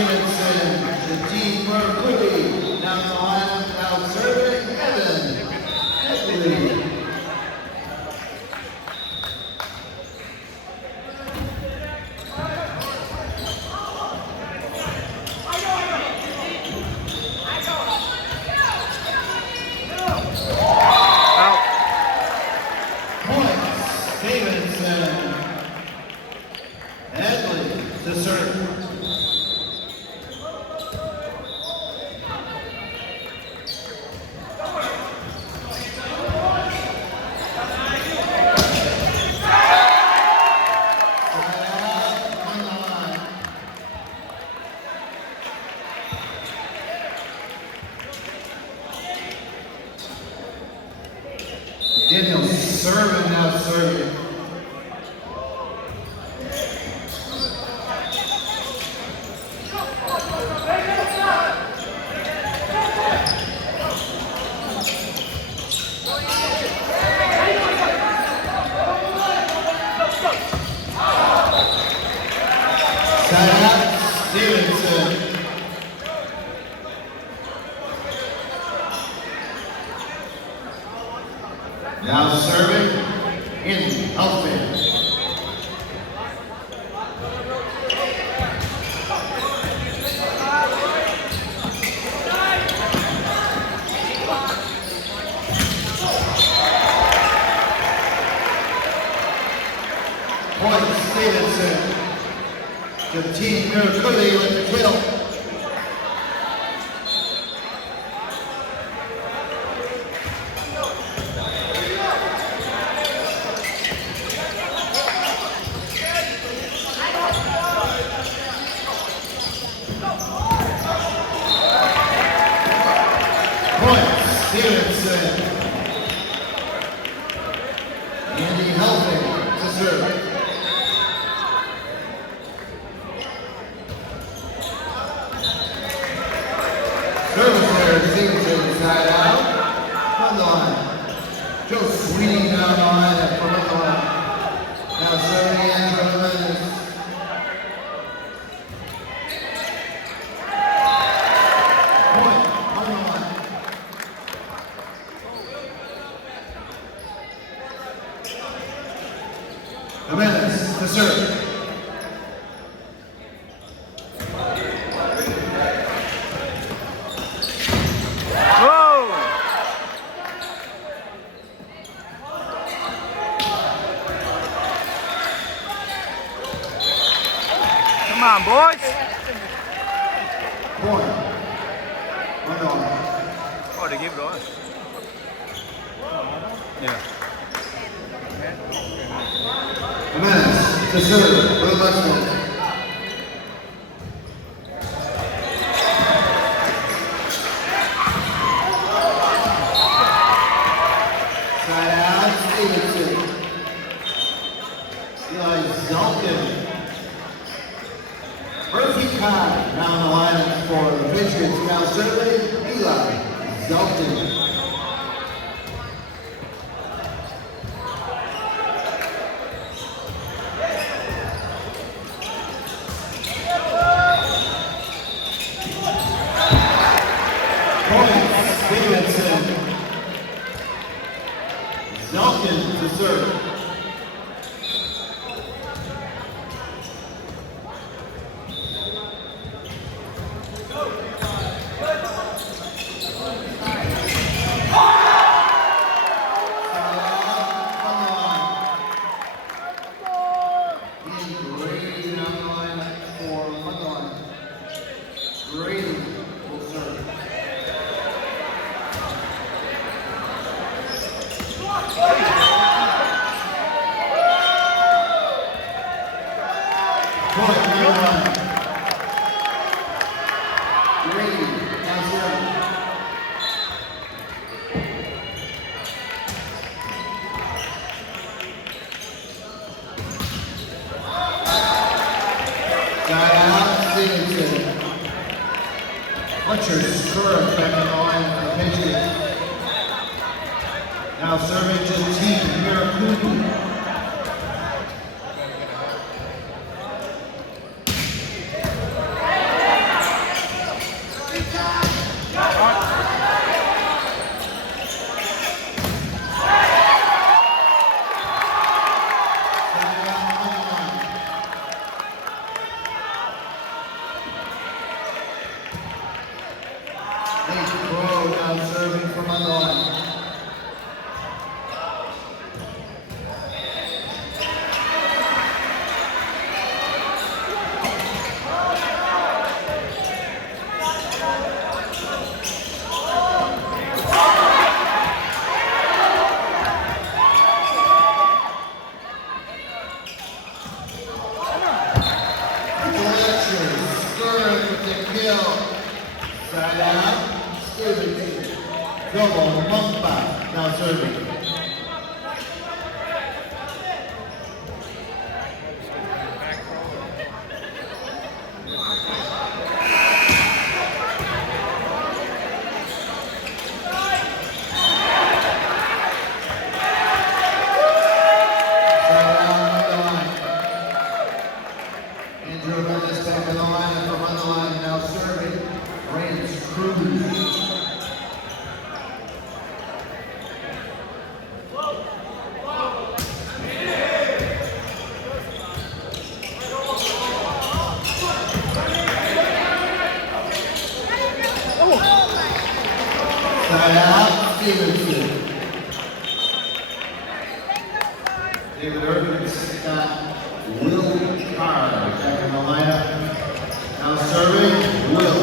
Stevenson, Jadine Mercury, down the line, now serving Evan Edley. Daniel serving, now serving. Timeout, Stevenson. Now serving in Elfman. Point Stevenson. The team Mercury with the kill. Stevenson. Andy Helfing to serve. Service there, Stevenson side out. On the line. Joe Sweeney down the line at front of the line. Now serving in for the minutes. Jimenez to serve. Come on, boys. Point. Oh, they give it on. Yeah. Jimenez to serve for the left one. Side out, Stevenson. Eli Zelkin. Murphy Khan down the line for the Patriots. Now serving Eli Zelkin. Stevenson. Zelkin to serve. Grady will serve. Point number one. Grady now serving. Side out, Stevenson. Fletcher Skurr back on the line for the Patriots. Now serving to the team, Mercury. now serving from on the line. Serve with the kill. Side out. Serving. Double Mumba. Now serving. Side out on the line. Andrew Hernandez back on the line and from on the line now serving. Rance Cruz. Side out, Stevenson. David Irvin, got Will Carr back in the lineup. Now serving, Will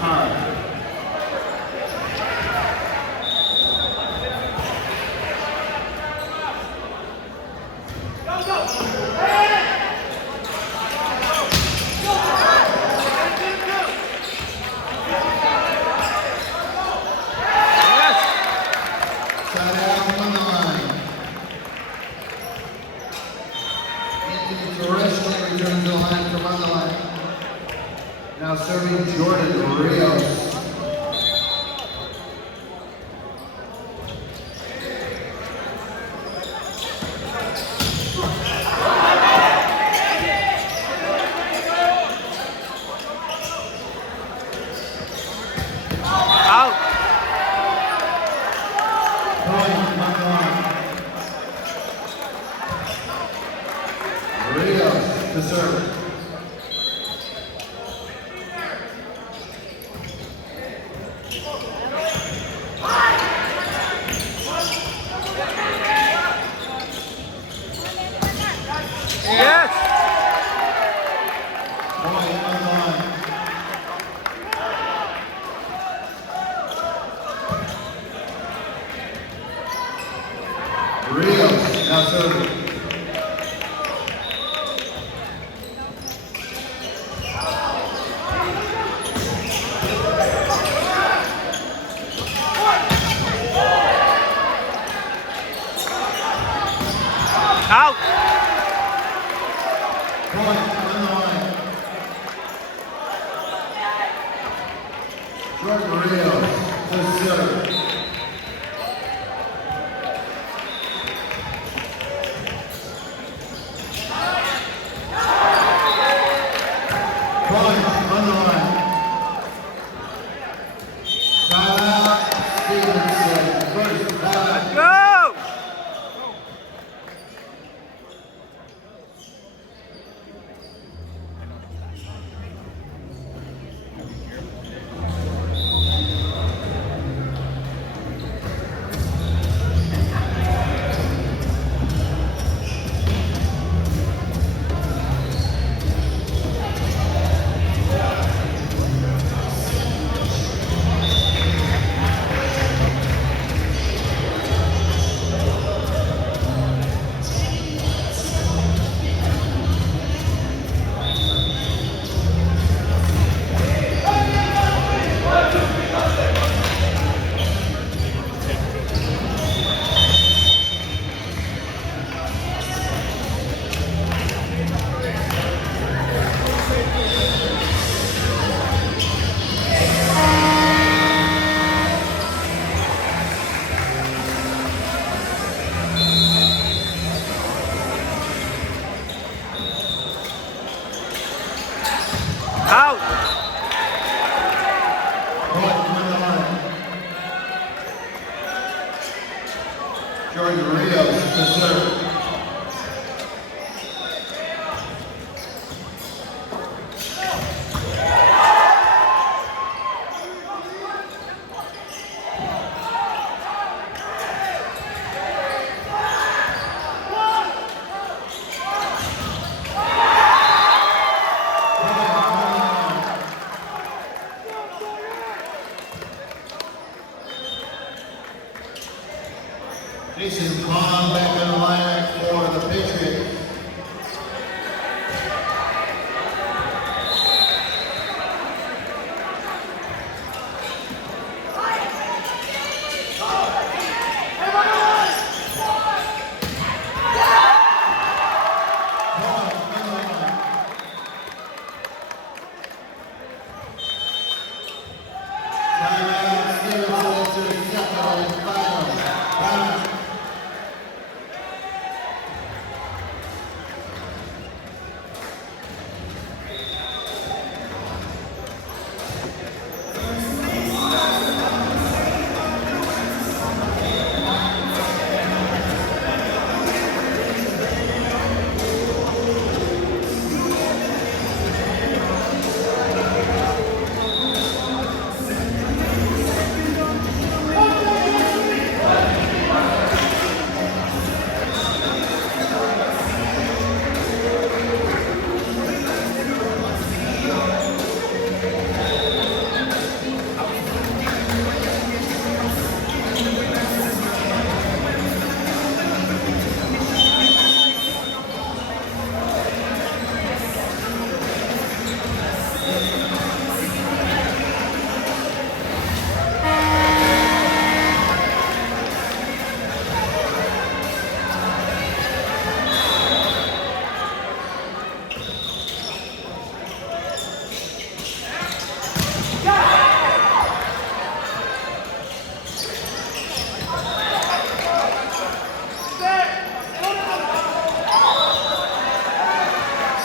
Carr. Side out on the line. Anthony Torres returns to the line from on the line. Now serving Jordan Rios. Out. Point on the line. Rios to serve. Yes. Point on the line. Rios now serving. Out. Point on the line. Jordan Rios to serve. Point on the line. Tyler Stevenson, first time. Go. Out. Point on the line. Jordan Rios to serve. Jason Kong back in the lineup for the Patriots.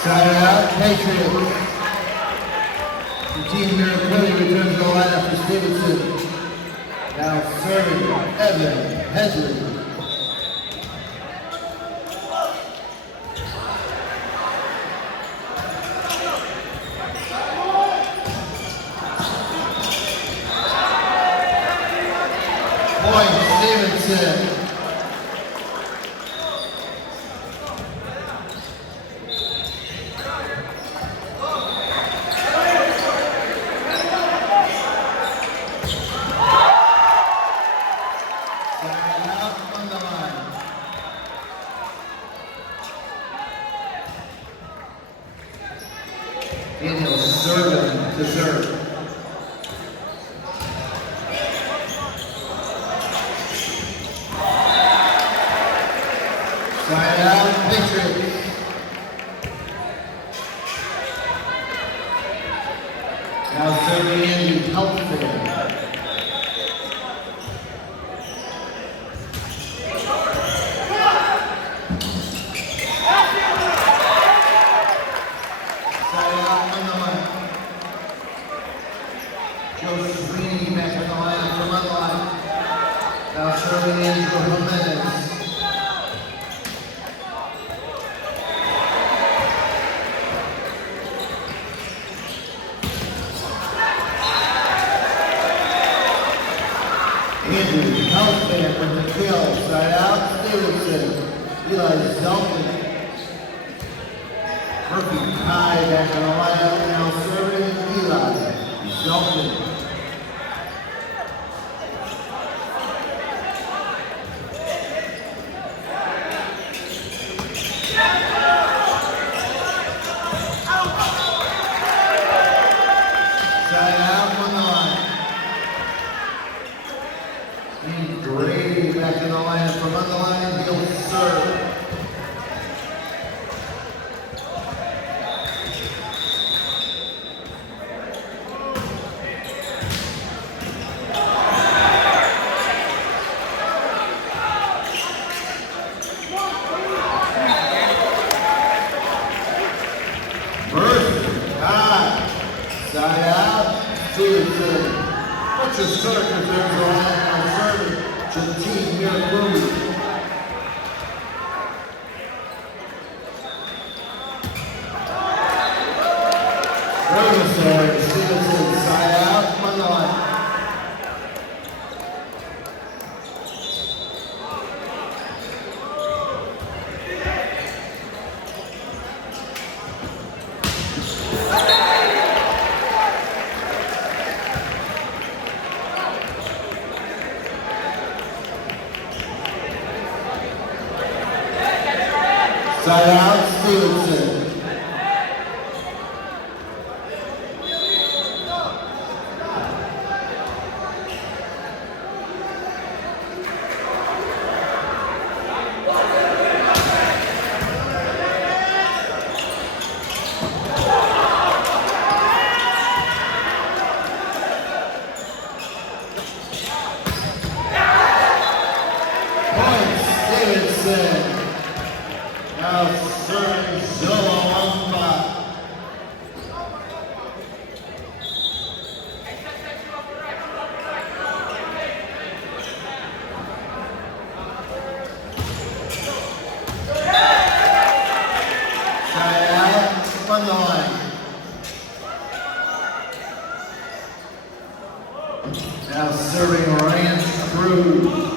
Side out, Patriots. Team Miracoli returns to the lineup for Stevenson. Now serving Evan Headley. Point Stevenson. Daniel Servin to serve. Side out, Patriots. Now serving in the outfield. Joe Sweeney back in the lineup from Unlock. Now serving in for Jimenez. Andrew Healthman from the kill. Side out, Stevenson. Eli Zelman. Murphy Kai back in the lineup. Now serving Eli Zelman. Side out on the line. Steve Grady back in the lineup from on the line. He'll serve. Side out, Stevenson. What's your start reserves on serving to the team Miracoli. Stevenson, side out, on the line. Side out, Stevenson. Points, Stevenson. Now serving Zolawamba. Side out, from the line. Now serving Rance Cruz.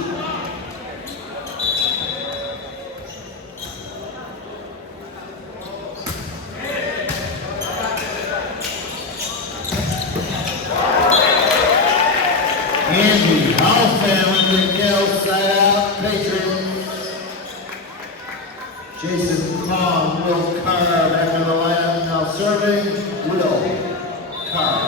Andy Halfan with the kill, side out, Patriots. Jason Kong, Will Carr back in the lineup, now serving Will Carr.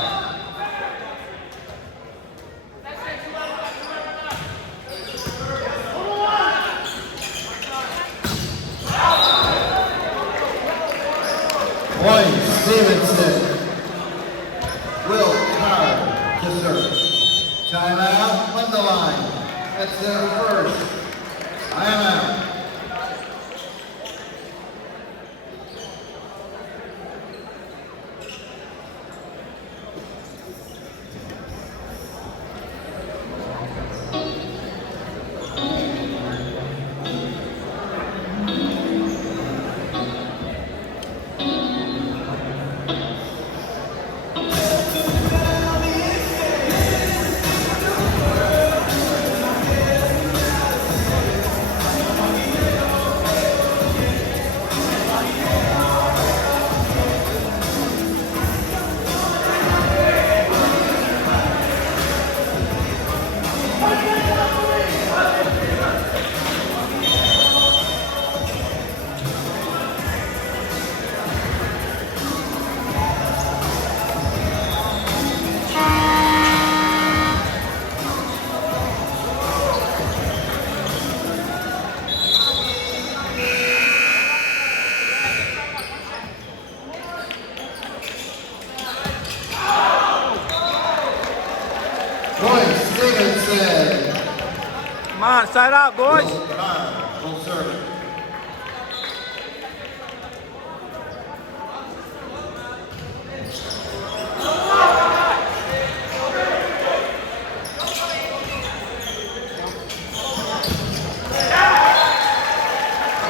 Point, Stevenson. Will Carr to serve. Timeout on the line. That's their first. Timeout. Point, Stevenson. Come on, side out, boys. Will Carr will serve.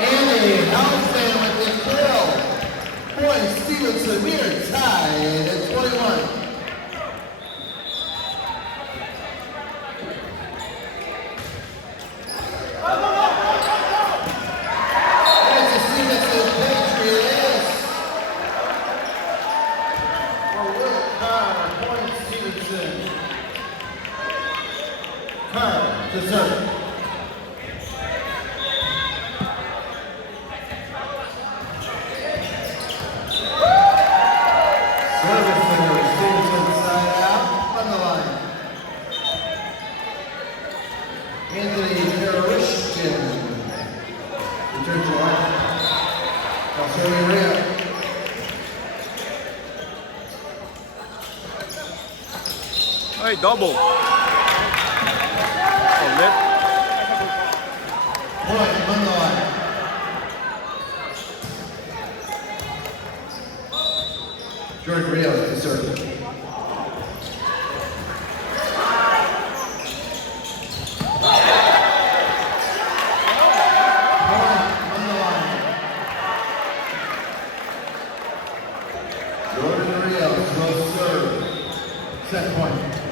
Andy Halfan with the kill. Point, Stevenson, we are tied at 21. That's a Stevenson Patriots. For Will Carr, point Stevenson. Carr to serve. Service center, Stevenson side out from the line. Anthony Tereshkin. Return to line. Now serving Rio. Hey, double. Oh, lip. Point on the line. George Rios to serve. Jordan Rios will serve. Set point.